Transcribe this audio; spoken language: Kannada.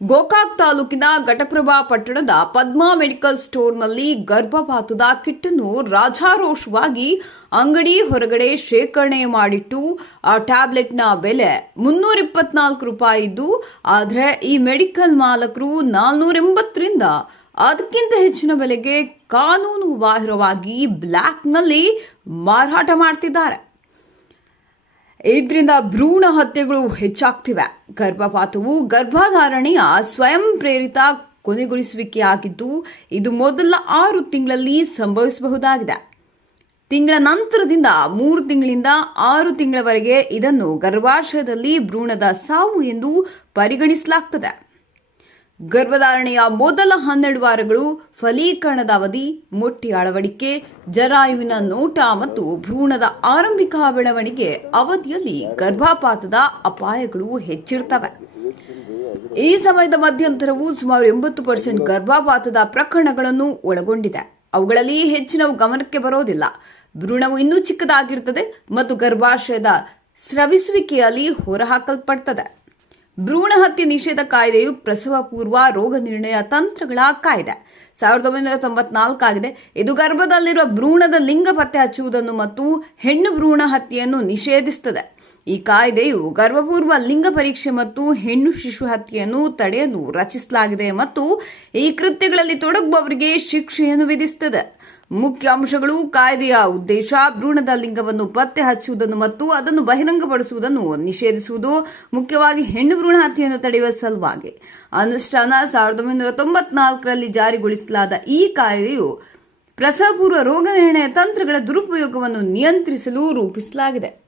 ಗೋಕಾಕ್ ತಾಲೂಕಿನ ಘಟಪ್ರಭಾ ಪಟ್ಟಣದ ಪದ್ಮಾ ಮೆಡಿಕಲ್ ಸ್ಟೋರ್ನಲ್ಲಿ ಗರ್ಭಪಾತದ ಕಿಟ್ಟನ್ನು ರಾಜಾರೋಷವಾಗಿ ಅಂಗಡಿ ಹೊರಗಡೆ ಶೇಖರಣೆ ಮಾಡಿಟ್ಟು, ಆ ಟ್ಯಾಬ್ಲೆಟ್ನ ಬೆಲೆ ಮುನ್ನೂರ ಇಪ್ಪತ್ನಾಲ್ಕು ರೂಪಾಯಿ ಇದ್ದು, ಆದರೆ ಈ ಮೆಡಿಕಲ್ ಮಾಲಕರು ನಾಲ್ನೂರ ಎಂಬತ್ತರಿಂದ ಅದಕ್ಕಿಂತ ಹೆಚ್ಚಿನ ಬೆಲೆಗೆ ಕಾನೂನು ಬಾಹಿರವಾಗಿ ಬ್ಲ್ಯಾಕ್ನಲ್ಲಿ ಮಾರಾಟ ಮಾಡ್ತಿದ್ದಾರೆ. ಇದರಿಂದ ಭ್ರೂಣ ಹತ್ಯೆಗಳು ಹೆಚ್ಚಾಗ್ತಿವೆ. ಗರ್ಭಪಾತವು ಗರ್ಭಧಾರಣೆಯ ಸ್ವಯಂ ಪ್ರೇರಿತ ಕೊನೆಗೊಳಿಸುವಿಕೆಯಾಗಿದ್ದು ಇದು ಮೊದಲ ಆರು ತಿಂಗಳಲ್ಲಿ ಸಂಭವಿಸಬಹುದಾಗಿದೆ. ತಿಂಗಳ ನಂತರದಿಂದ ಮೂರು ತಿಂಗಳಿಂದ ಆರು ತಿಂಗಳವರೆಗೆ ಇದನ್ನು ಗರ್ಭಾಶಯದಲ್ಲಿ ಭ್ರೂಣದ ಸಾವು ಎಂದು ಪರಿಗಣಿಸಲಾಗುತ್ತದೆ ಗರ್ಭಧಾರಣೆಯ ಮೊದಲ ಹನ್ನೆರಡು ವಾರಗಳು ಫಲೀಕರಣದ ಅವಧಿ, ಮೊಟ್ಟೆ ಅಳವಡಿಕೆ, ಜರಾಯುವಿನ ನೋಟ ಮತ್ತು ಭ್ರೂಣದ ಆರಂಭಿಕ ಬೆಳವಣಿಗೆ ಅವಧಿಯಲ್ಲಿ ಗರ್ಭಪಾತದ ಅಪಾಯಗಳು ಹೆಚ್ಚಿರುತ್ತವೆ ಈ ಸಮಯದ ಮಧ್ಯಂತರವು ಸುಮಾರು ಎಂಬತ್ತು ಪರ್ಸೆಂಟ್ ಗರ್ಭಪಾತದ ಪ್ರಕರಣಗಳನ್ನು ಒಳಗೊಂಡಿದೆ. ಅವುಗಳಲ್ಲಿ ಹೆಚ್ಚಿನವು ಗಮನಕ್ಕೆ ಬರೋದಿಲ್ಲ. ಭ್ರೂಣವು ಇನ್ನೂ ಚಿಕ್ಕದಾಗಿರುತ್ತದೆ ಮತ್ತು ಗರ್ಭಾಶಯದ ಸ್ರವಿಸುವಿಕೆಯಲ್ಲಿ ಹೊರಹಾಕಲ್ಪಡ್ತದೆ. ಭ್ರೂಣ ಹತ್ಯೆ ನಿಷೇಧ ಕಾಯ್ದೆಯು ಪ್ರಸವ ಪೂರ್ವ ರೋಗ ನಿರ್ಣಯ ತಂತ್ರಗಳ ಕಾಯ್ದೆ. ಸಾವಿರದ ಒಂಬೈನೂರ ತೊಂಬತ್ನಾಲ್ಕಾಗಿದೆ. ಇದು ಗರ್ಭದಲ್ಲಿರುವ ಭ್ರೂಣದ ಲಿಂಗ ಪತ್ತೆ ಹಚ್ಚುವುದನ್ನು ಮತ್ತು ಹೆಣ್ಣು ಭ್ರೂಣ ಹತ್ಯೆಯನ್ನು ನಿಷೇಧಿಸುತ್ತದೆ. ಈ ಕಾಯ್ದೆಯು ಗರ್ಭಪೂರ್ವ ಲಿಂಗ ಪರೀಕ್ಷೆ ಮತ್ತು ಹೆಣ್ಣು ಶಿಶು ಹತ್ಯೆಯನ್ನು ತಡೆಯಲು ರಚಿಸಲಾಗಿದೆ ಮತ್ತು ಈ ಕೃತ್ಯಗಳಲ್ಲಿ ತೊಡಗುವವರಿಗೆ ಶಿಕ್ಷೆಯನ್ನು ವಿಧಿಸುತ್ತದೆ. ಮುಖ್ಯ ಅಂಶಗಳು ಕಾಯ್ದೆಯ ಉದ್ದೇಶ, ಭ್ರೂಣದ ಲಿಂಗವನ್ನು ಪತ್ತೆ ಹಚ್ಚುವುದನ್ನು ಮತ್ತು ಅದನ್ನು ಬಹಿರಂಗಪಡಿಸುವುದನ್ನು ನಿಷೇಧಿಸುವುದು, ಮುಖ್ಯವಾಗಿ ಹೆಣ್ಣು ಭ್ರೂಣ ಹತ್ಯೆಯನ್ನು ತಡೆಯುವ ಸಲುವಾಗಿ. ಅನುಷ್ಠಾನ ಸಾವಿರದ ಒಂಬೈನೂರ ತೊಂಬತ್ನಾಲ್ಕರಲ್ಲಿ ಜಾರಿಗೊಳಿಸಲಾದ ಈ ಕಾಯ್ದೆಯು ಪ್ರಸವಪೂರ್ವ ರೋಗ ನಿರ್ಣಯ ತಂತ್ರಗಳ ದುರುಪಯೋಗವನ್ನು ನಿಯಂತ್ರಿಸಲು ರೂಪಿಸಲಾಗಿದೆ.